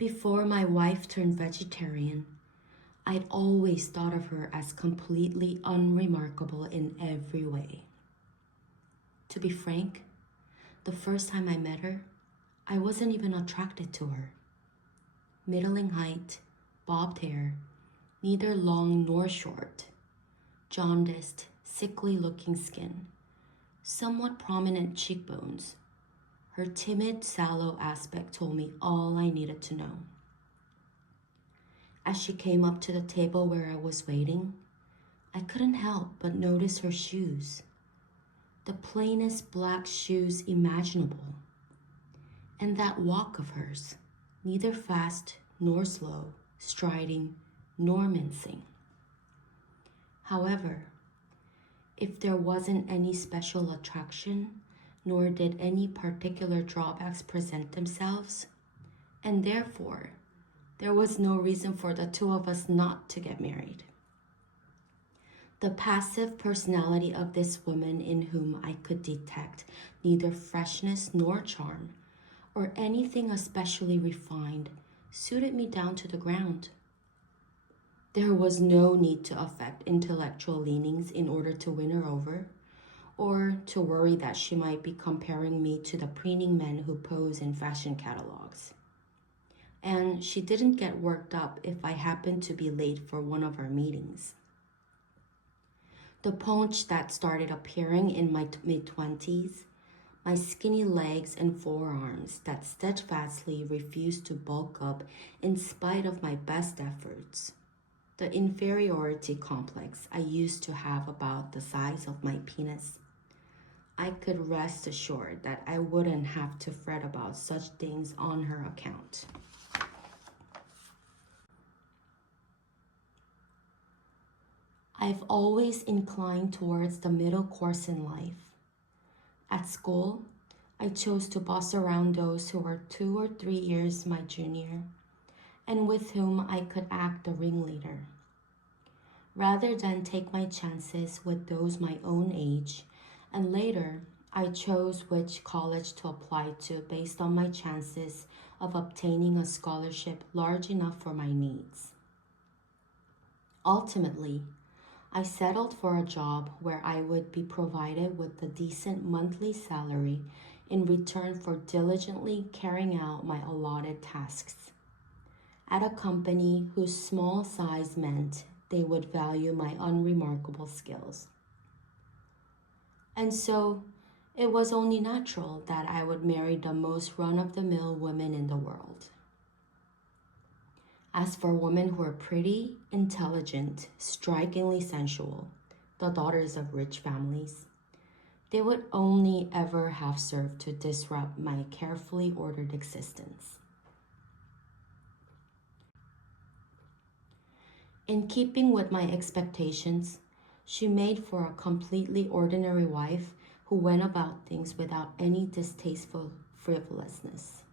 Before my wife turned vegetarian, I'd always thought of her as completely unremarkable in every way. To be frank, the first time I met her, I wasn't even attracted to her. Middling height, bobbed hair, neither long nor short, jaundiced, sickly-looking skin, somewhat prominent cheekbones. Her timid, sallow aspect told me all I needed to know. As she came up to the table where I was waiting, I couldn't help but notice her shoes, the plainest black shoes imaginable, and that walk of hers, neither fast nor slow, striding nor mincing. However, if there wasn't any special attraction, nor did any particular drawbacks present themselves, and therefore, there was no reason for the two of us not to get married. The passive personality of this woman in whom I could detect neither freshness nor charm, or anything especially refined, suited me down to the ground. There was no need to affect intellectual leanings in order to win her over, or to worry that she might be comparing me to the preening men who pose in fashion catalogs. And she didn't get worked up if I happened to be late for one of our meetings. The paunch that started appearing in my mid-20s, my skinny legs and forearms that steadfastly refused to bulk up in spite of my best efforts, the inferiority complex I used to have about the size of my penis, I could rest assured that I wouldn't have to fret about such things on her account. I've always inclined towards the middle course in life. At school, I chose to boss around those who were 2 or 3 years my junior, and with whom I could act the ringleader. Rather than take my chances with those my own age, and later, I chose which college to apply to based on my chances of obtaining a scholarship large enough for my needs. Ultimately, I settled for a job where I would be provided with a decent monthly salary in return for diligently carrying out my allotted tasks, at a company whose small size meant they would value my unremarkable skills. And so, it was only natural that I would marry the most run-of-the-mill women in the world. As for women who are pretty, intelligent, strikingly sensual, the daughters of rich families, they would only ever have served to disrupt my carefully ordered existence. In keeping with my expectations, she made for a completely ordinary wife who went about things without any distasteful frivolousness.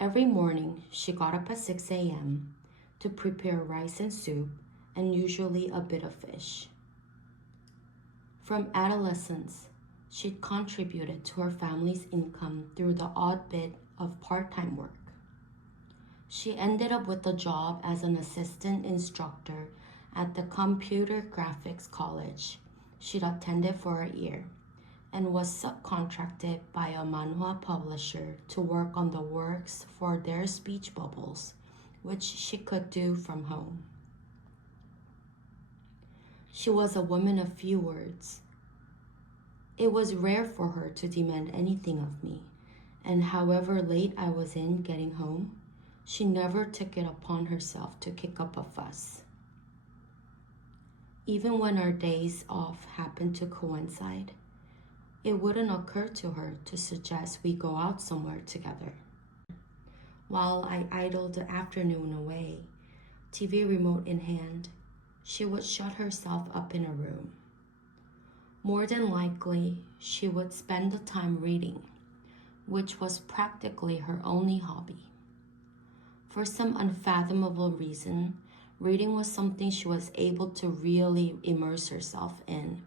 Every morning, she got up at 6 a.m. to prepare rice and soup, and usually a bit of fish. From adolescence, she'd contributed to her family's income through the odd bit of part-time work. She ended up with a job as an assistant instructor at the computer graphics college she'd attended for a year, and was subcontracted by a manhwa publisher to work on the works for their speech bubbles, which she could do from home. She was a woman of few words. It was rare for her to demand anything of me, and however late I was in getting home, she never took it upon herself to kick up a fuss. Even when our days off happened to coincide, it wouldn't occur to her to suggest we go out somewhere together. While I idled the afternoon away, TV remote in hand, she would shut herself up in a room. More than likely, she would spend the time reading, which was practically her only hobby. For some unfathomable reason, reading was something she was able to really immerse herself in,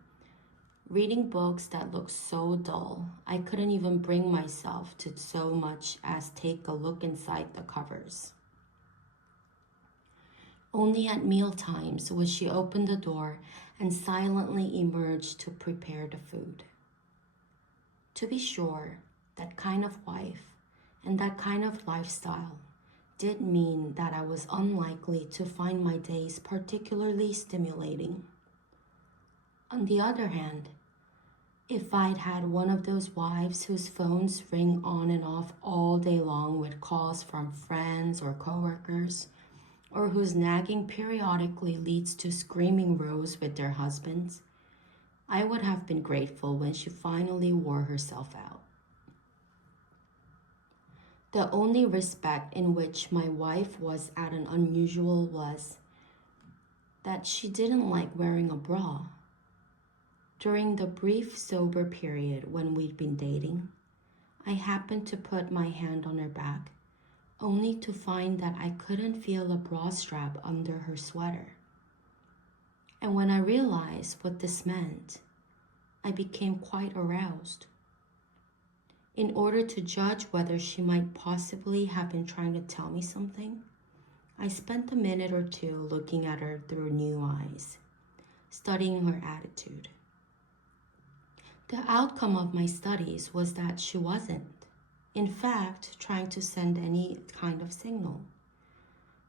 reading books that looked so dull, I couldn't even bring myself to so much as take a look inside the covers. Only at meal times would she open the door and silently emerge to prepare the food. To be sure, that kind of wife and that kind of lifestyle did mean that I was unlikely to find my days particularly stimulating. On the other hand, if I'd had one of those wives whose phones ring on and off all day long with calls from friends or coworkers, or whose nagging periodically leads to screaming rows with their husbands, I would have been grateful when she finally wore herself out. The only respect in which my wife was at an unusual was that she didn't like wearing a bra. During the brief sober period when we'd been dating, I happened to put my hand on her back, only to find that I couldn't feel a bra strap under her sweater. And when I realized what this meant, I became quite aroused. In order to judge whether she might possibly have been trying to tell me something, I spent a minute or two looking at her through new eyes, studying her attitude. The outcome of my studies was that she wasn't, in fact, trying to send any kind of signal.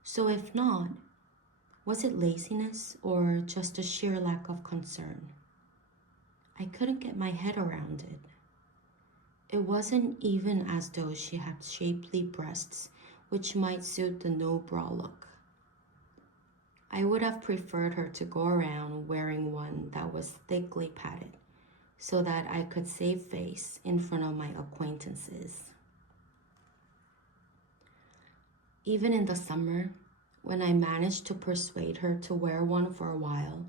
So if not, was it laziness or just a sheer lack of concern? I couldn't get my head around it. It wasn't even as though she had shapely breasts, which might suit the no-bra look. I would have preferred her to go around wearing one that was thickly padded, so that I could save face in front of my acquaintances. Even in the summer, when I managed to persuade her to wear one for a while,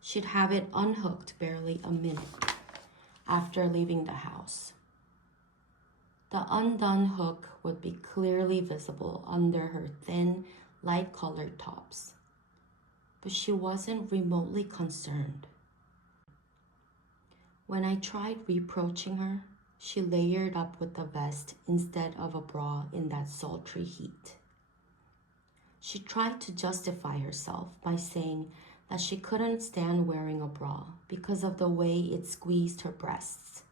she'd have it unhooked barely a minute after leaving the house. The undone hook would be clearly visible under her thin, light-colored tops, but she wasn't remotely concerned. When I tried reproaching her, she layered up with a vest instead of a bra in that sultry heat. She tried to justify herself by saying that she couldn't stand wearing a bra because of the way it squeezed her breasts,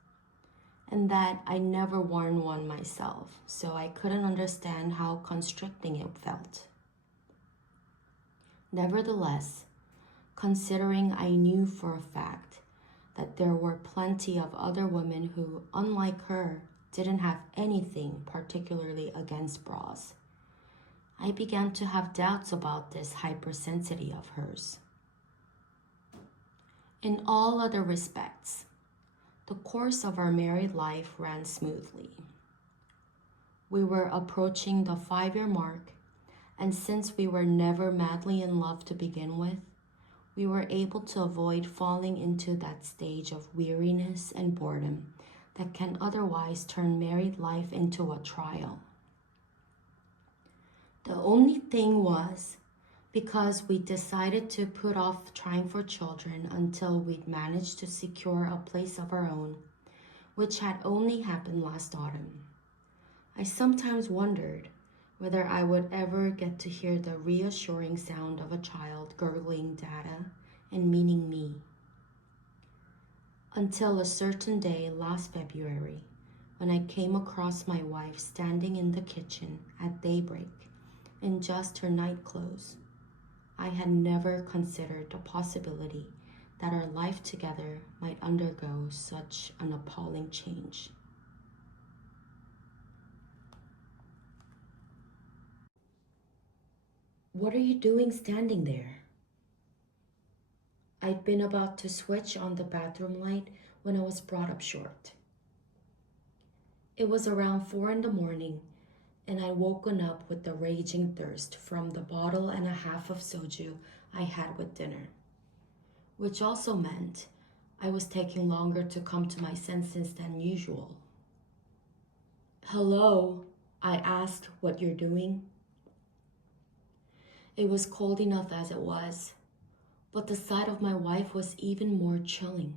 and that I never worn one myself, so I couldn't understand how constricting it felt. Nevertheless, considering I knew for a fact that there were plenty of other women who, unlike her, didn't have anything particularly against bras, I began to have doubts about this hypersensitivity of hers. In all other respects, the course of our married life ran smoothly. We were approaching the 5-year mark, and since we were never madly in love to begin with, we were able to avoid falling into that stage of weariness and boredom that can otherwise turn married life into a trial. The only thing was, because we decided to put off trying for children until we'd managed to secure a place of our own, which had only happened last autumn, I sometimes wondered whether I would ever get to hear the reassuring sound of a child gurgling data and meaning me. Until a certain day last February, when I came across my wife standing in the kitchen at daybreak in just her night clothes, I had never considered the possibility that our life together might undergo such an appalling change. "What are you doing standing there?" I'd been about to switch on the bathroom light when I was brought up short. It was around 4 a.m, and I'd woken up with the raging thirst from the bottle and a half of soju I had with dinner, which also meant I was taking longer to come to my senses than usual. "Hello," I asked, "what you're doing?" It was cold enough as it was, but the sight of my wife was even more chilling.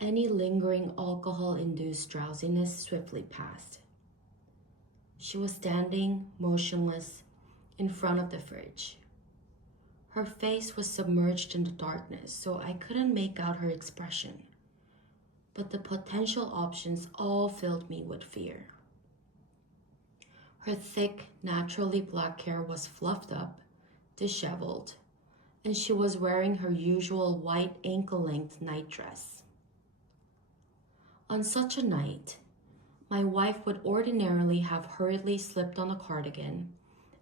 Any lingering alcohol-induced drowsiness swiftly passed. She was standing, motionless, in front of the fridge. Her face was submerged in the darkness, so I couldn't make out her expression. But the potential options all filled me with fear. Her thick, naturally black hair was fluffed up, disheveled, and she was wearing her usual white ankle-length nightdress. On such a night, my wife would ordinarily have hurriedly slipped on a cardigan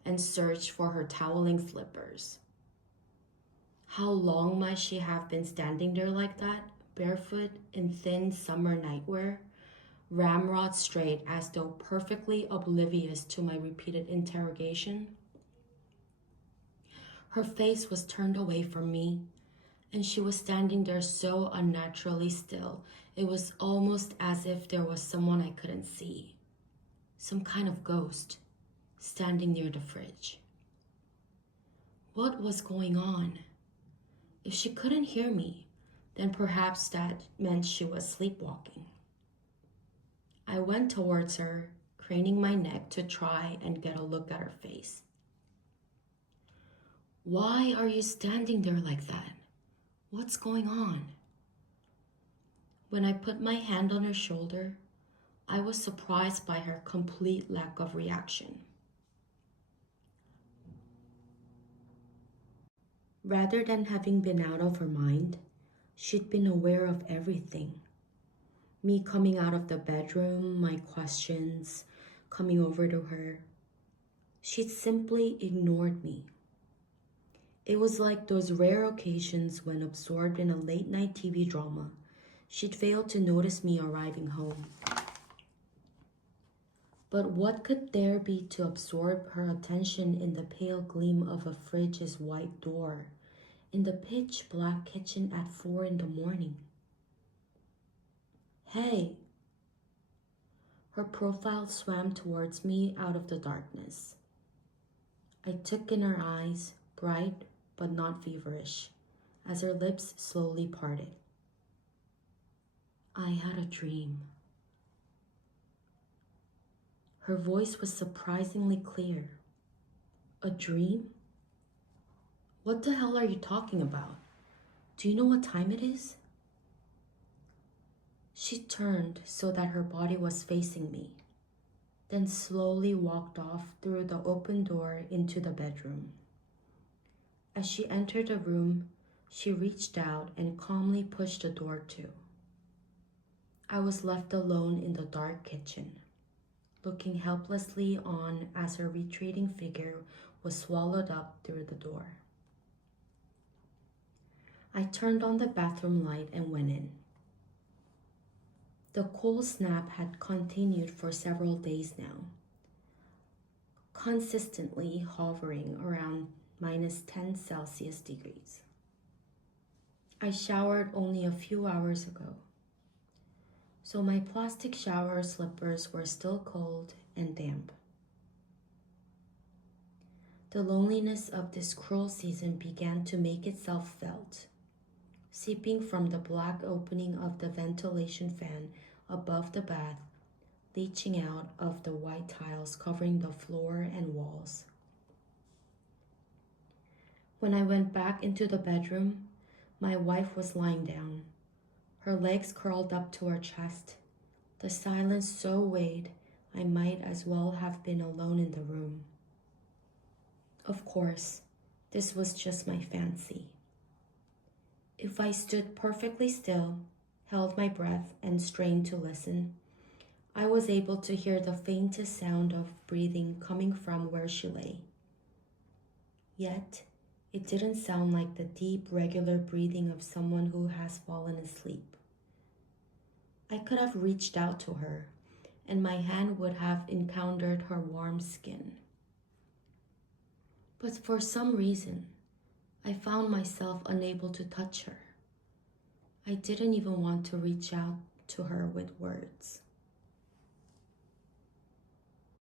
and searched for her toweling slippers. How long might she have been standing there like that, barefoot in thin summer nightwear, ramrod straight as though perfectly oblivious to my repeated interrogation? Her face was turned away from me, and she was standing there so unnaturally still, it was almost as if there was someone I couldn't see, some kind of ghost, standing near the fridge. What was going on? If she couldn't hear me, then perhaps that meant she was sleepwalking. I went towards her, craning my neck to try and get a look at her face. Why are you standing there like that? What's going on? When I put my hand on her shoulder, I was surprised by her complete lack of reaction. Rather than having been out of her mind, she'd been aware of everything. Me coming out of the bedroom, my questions, coming over to her. She'd simply ignored me. It was like those rare occasions when absorbed in a late-night TV drama, she'd failed to notice me arriving home. But what could there be to absorb her attention in the pale gleam of a fridge's white door, in the pitch-black kitchen at 4 a.m? Hey! Her profile swam towards me out of the darkness. I took in her eyes, bright but not feverish, as her lips slowly parted. I had a dream. Her voice was surprisingly clear. A dream? What the hell are you talking about? Do you know what time it is? She turned so that her body was facing me, then slowly walked off through the open door into the bedroom. As she entered the room, she reached out and calmly pushed the door to. I was left alone in the dark kitchen, looking helplessly on as her retreating figure was swallowed up through the door. I turned on the bathroom light and went in. The cold snap had continued for several days now, consistently hovering around -10 Celsius degrees. I showered only a few hours ago, so my plastic shower slippers were still cold and damp. The loneliness of this cruel season began to make itself felt, seeping from the black opening of the ventilation fan above the bath, leaching out of the white tiles covering the floor and walls. When I went back into the bedroom, my wife was lying down, her legs curled up to her chest, the silence so weighed I might as well have been alone in the room. Of course, this was just my fancy. If I stood perfectly still, held my breath, and strained to listen, I was able to hear the faintest sound of breathing coming from where she lay. Yet, it didn't sound like the deep, regular breathing of someone who has fallen asleep. I could have reached out to her, and my hand would have encountered her warm skin. But for some reason, I found myself unable to touch her. I didn't even want to reach out to her with words.